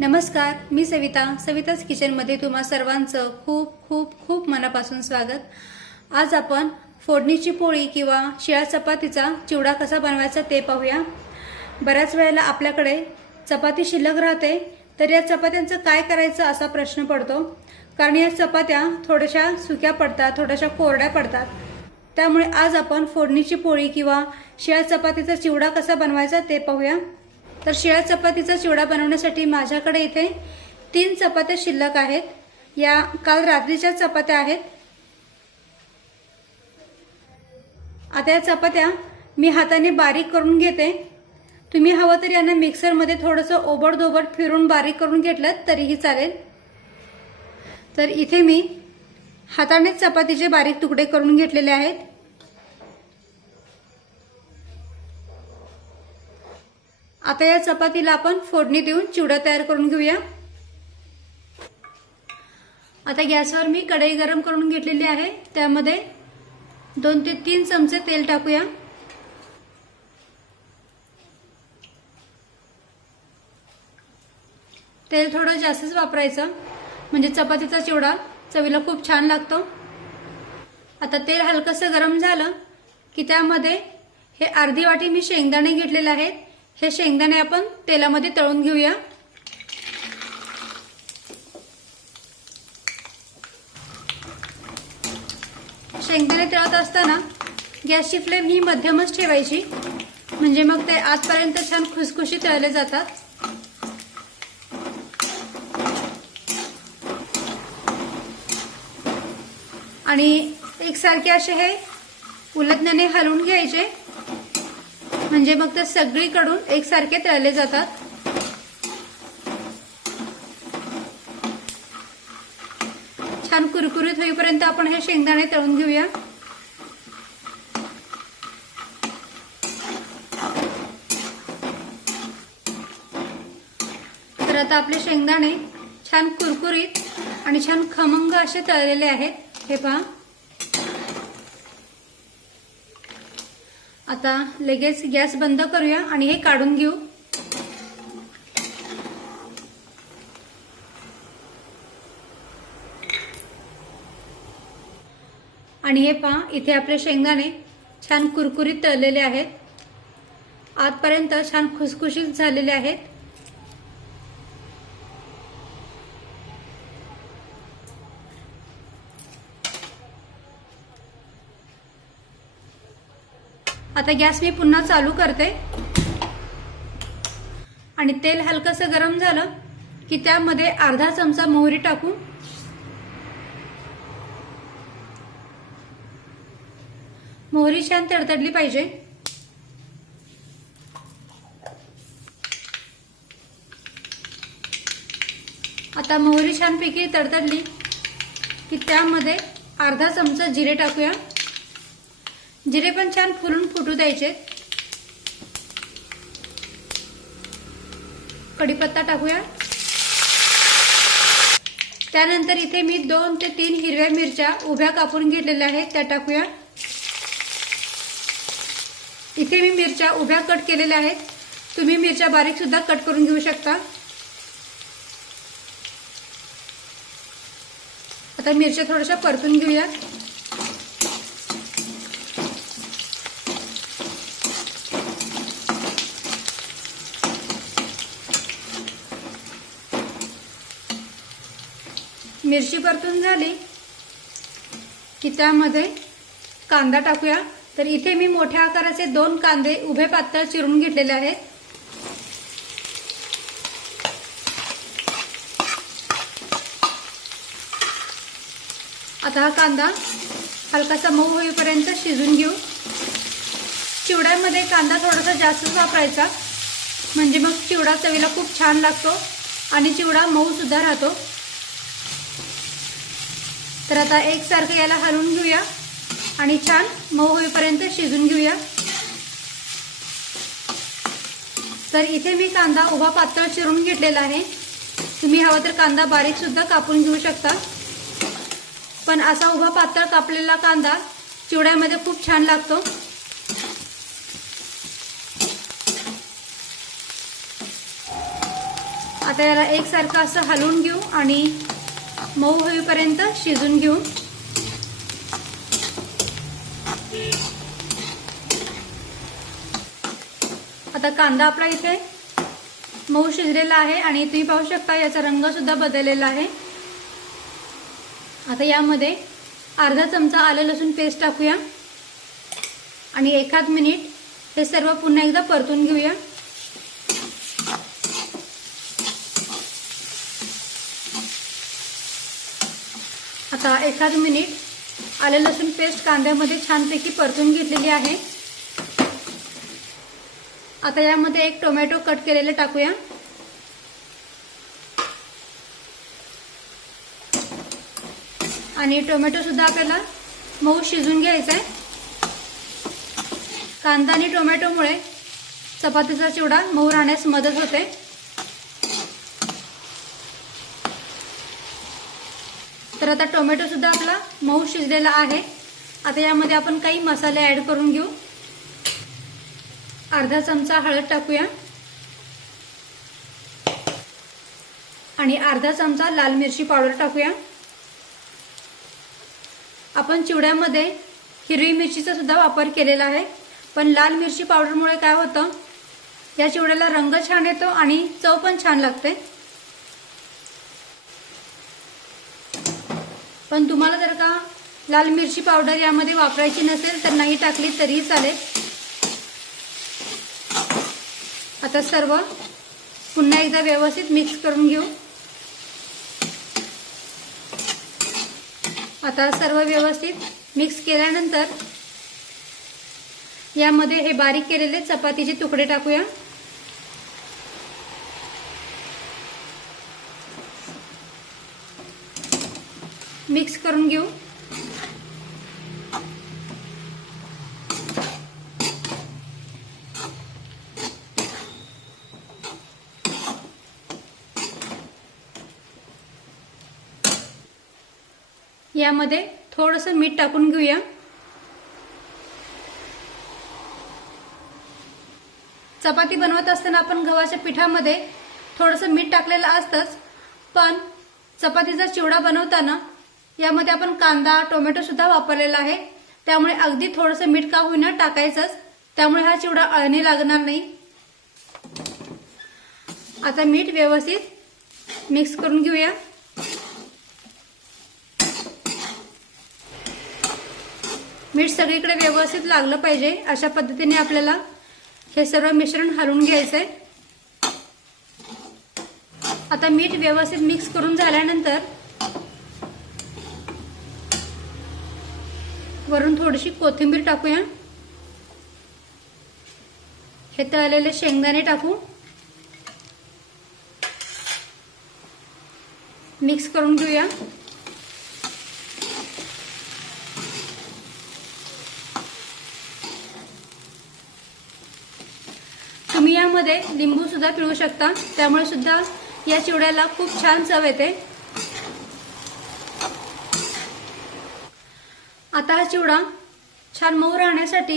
नमस्कार मी सविता. सविताच किचनमध्ये तुम्हा सर्वांचं खूप खूप खूप मनापासून स्वागत. आज आपण फोडणीची पोळी किंवा शिळा चपातीचा चिवडा कसा बनवायचा ते पाहूया. बऱ्याच वेळेला आपल्याकडे चपाती शिल्लक राहते तर या चपात्यांचं काय करायचं असा प्रश्न पडतो. कारण या चपात्या थोड्याशा सुक्या पडतात थोड्याशा कोरड्या पडतात. त्यामुळे आज आपण फोडणीची पोळी किंवा शिळ्या चपातीचा चिवडा कसा बनवायचा ते पाहूया. तर शिळ्या चपातीचा चिवडा बनवण्यासाठी माझ्याकडे इथे तीन चपात्या शिल्लक आहेत. या काल रात्रीच्या चपात्या आहेत. आता या चपात्या मी हाताने बारीक करून घेते. तुम्ही हवं तर यांना मिक्सरमध्ये थोडंसं ओबडधोबड फिरून बारीक करून घेतलं तरीही चालेल. तर इथे मी हातानेच चपातीचे बारीक तुकडे करून घेतलेले आहेत. आता या चपातीला आपण फोडणी देऊन चिवडा तयार करून घेऊया. आता गॅसवर मी कढई गरम करून घेतलेली आहे. त्यामध्ये दोन ते तीन चमचे तेल टाकूया. तेल थोडं जास्तच वापरायचं. म्हणजे चपातीचा चिवडा चवीला खूप छान लागतो. आता तेल हलकंसं गरम झालं की त्यामध्ये हे अर्धी वाटी मी शेंगदाणे घेतलेले आहेत. हे शेंगदाणे आपण तेलामध्ये तळून घेऊया. शेंगदाणे तळत असताना गॅसची फ्लेम ही मध्यमच ठेवायची. म्हणजे मग ते आजपर्यंत छान खुसखुशी तळले जातात. आणि एकसारखे असे हे उलटण्याने हलवून घ्यायचे. म्हणजे मग ते सगळीकडून एकसारखे तळले जातात. छान कुरकुरीत होईपर्यंत आपण हे शेंगदाणे तळून घेऊया. तर आता आपले शेंगदाणे छान कुरकुरीत आणि छान खमंग असे तळलेले आहेत. हे पहा. आता लगेच गॅस बंद करूया आणि हे काढून घेऊ. आणि हे पहा इथे आपले शेंगदाणे छान कुरकुरीत तळलेले आहेत. आजपर्यंत छान खुसखुशीत झालेले आहेत. आता गॅस मी पुन्हा चालू करते. आणि तेल हलकंसं गरम झालं की त्यामध्ये अर्धा चमचा मोहरी टाकू. मोहरी छान तडतडली पाहिजे. आता मोहरी छानपैकी तडतडली की त्यामध्ये अर्धा चमचा जिरे टाकूया. जिरे पण छान फुलून फुटू द्यायचे. कढीपत्ता टाकूया. त्यानंतर इथे मी दोन ते तीन हिरव्या मिरच्या उभ्या कापून घेतलेल्या आहेत त्या टाकूया. इथे मी मिरच्या उभ्या कट केलेल्या आहेत. तुम्ही मिरच्या बारीक सुद्धा कट करून घेऊ शकता. आता मिरच्या थोड्याशा परतून घेऊया. मिरची परतून झाली की त्यामध्ये कांदा टाकूया. तर इथे मी मोठ्या आकाराचे दोन कांदे उभे पातळ चिरून घेतलेले आहेत. आता हा कांदा हलकासा मऊ होईपर्यंत शिजून घेऊ. चिवड्यामध्ये कांदा थोडासा जास्तच वापरायचा. म्हणजे मग चिवडा चवीला खूप छान लागतो आणि चिवडा मऊ सुद्धा राहतो. तर आता एकसारखं याला हलवून घेऊया. आणि छान मऊ होईपर्यंत शिजून घेऊया. तर इथे मी कांदा उभा पातळ चिरून घेतलेला आहे. तुम्ही हवा तर कांदा बारीक सुद्धा कापून घेऊ शकता. पण असा उभा पातळ कापलेला कांदा चिवड्यामध्ये खूप छान लागतो. आता याला एकसारखं असं हलवून घेऊ आणि मऊ होईपर्यंत शिजून घेऊ. आता कांदा आपला इथे मऊ शिजलेला आहे आणि तुम्ही पाहू शकता याचा रंग सुद्धा बदललेला आहे. आता यामध्ये अर्धा चमचा आलं लसूण पेस्ट टाकूया. आणि एखाद मिनिट हे सर्व पुन्हा एकदा परतून घेऊया. आता एखाद मिनिट आले लसूण पेस्ट कांद्यामध्ये छानपैकी परतून घेतलेली आहे. आता यामध्ये एक टोमॅटो कट केलेले टाकूया. आणि टोमॅटो सुद्धा आपल्याला मऊ शिजून घ्यायचा आहे कांदा आणि टोमॅटोमुळे चपातीचा चिवडा मऊ राहण्यास मदत होते. आता टोमॅटो सुद्धा आपला मऊ शिजलेला आहे. आता यामध्ये आपण काही मसाले ॲड करून घेऊ. अर्धा चमचा हळद टाकूया. आणि अर्धा चमचा लाल मिरची पावडर टाकूया. आपण चिवड्यामध्ये हिरवी मिरचीचा सुद्धा वापर केलेला आहे. पण लाल मिरची पावडरमुळे काय होतं? या चिवड्याला रंग छान येतो आणि चव पण छान लागते. पण तुम्हाला जर का लाल मिरची पावडर यामध्ये वापरायची नसेल तर नाही टाकली तरीही चालेल. आता सर्व पुन्हा एकदा व्यवस्थित मिक्स करून घेऊ. आता सर्व व्यवस्थित मिक्स केल्यानंतर यामध्ये हे बारीक केलेले चपातीचे तुकडे टाकूया. मिक्स करून घेऊ. यामध्ये थोडंसं मीठ टाकून घेऊया. चपाती बनवत असताना आपण गव्हाच्या पिठामध्ये थोडंसं मीठ टाकलेलं असतंच पण चपातीचा चिवडा बनवताना यामध्ये आपण कांदा टोमॅटो सुद्धा वापरलेला आहे. त्यामुळे अगदी थोडंसं मीठ का होईना टाकायचंच. त्यामुळे हा चिवडा अळणी लागणार नाही. आता मीठ व्यवस्थित मिक्स करून घेऊया. मीठ सगळीकडे व्यवस्थित लागलं पाहिजे. अशा पद्धतीने आपल्याला हे सर्व मिश्रण हलवून घ्यायचंय. आता मीठ व्यवस्थित मिक्स करून झाल्यानंतर वरून थोडीशी कोथिंबीर टाकूया. हे तळलेले शेंगदाणे टाकू. मिक्स करून घेऊया. तुम्ही यामध्ये लिंबू सुद्धा पिळू शकता. त्यामुळे सुद्धा या चिवड्याला खूप छान चव येते. आता हा चिवडा छान मऊ राहण्यासाठी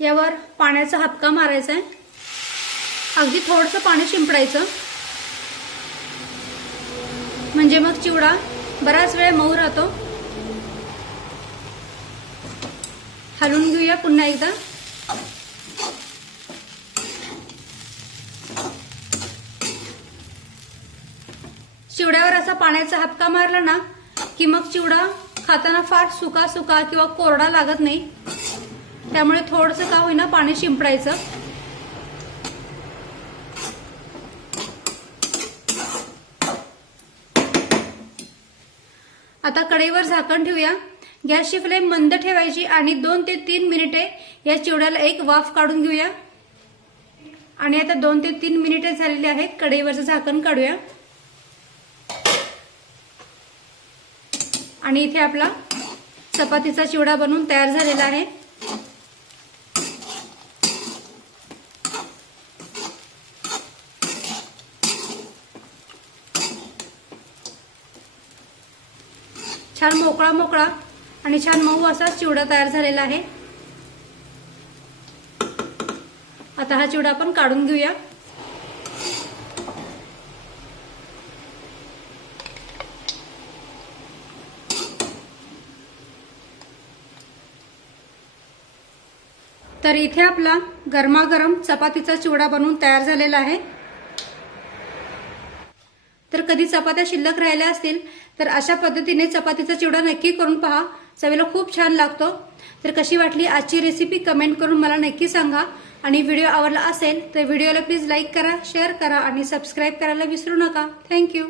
यावर पाण्याचा हपका मारायचा आहे. अगदी थोडंसं पाणी शिंपडायचं. म्हणजे मग चिवडा बराच वेळ मऊ राहतो. हलवून घेऊया पुन्हा एकदा. चिवड्यावर असा पाण्याचा हपका मारला ना की मग चिवडा खाताना फार सुका सुका किंवा कोरडा लागत नाही. त्यामुळे थोडंसं का होईना पाणी शिंपडायचं. आता कढईवर झाकण ठेवूया. गॅसची फ्लेम मंद ठेवायची आणि दोन ते तीन मिनिटे या चिवड्याला एक वाफ काढून घेऊया. आणि आता दोन ते तीन मिनिटे झालेली आहेत कढईवरचं झाकण काढूया. आणि इथे आपला चपातीचा चिवडा बनवून तयार झालेला आहे. छान मोकळा मोकळा आणि छान मऊ असा चिवडा तयार झालेला आहे. आता हा चिवडा आपण काढून घेऊया. तर इथे आपला गरमागरम चपातीचा चिवडा बनवून तयार झालेला आहे. तर कधी चपात्या शिल्लक राहिल्या असतील तर अशा पद्धतीने चपातीचा चिवडा नक्की करून पहा. चवीला खूप छान लागतो. तर कशी वाटली आजची रेसिपी कमेंट करून मला नक्की सांगा. आणि व्हिडिओ आवडला असेल तर व्हिडिओला प्लीज लाईक करा शेअर करा आणि सबस्क्राईब करायला विसरू नका. थँक्यू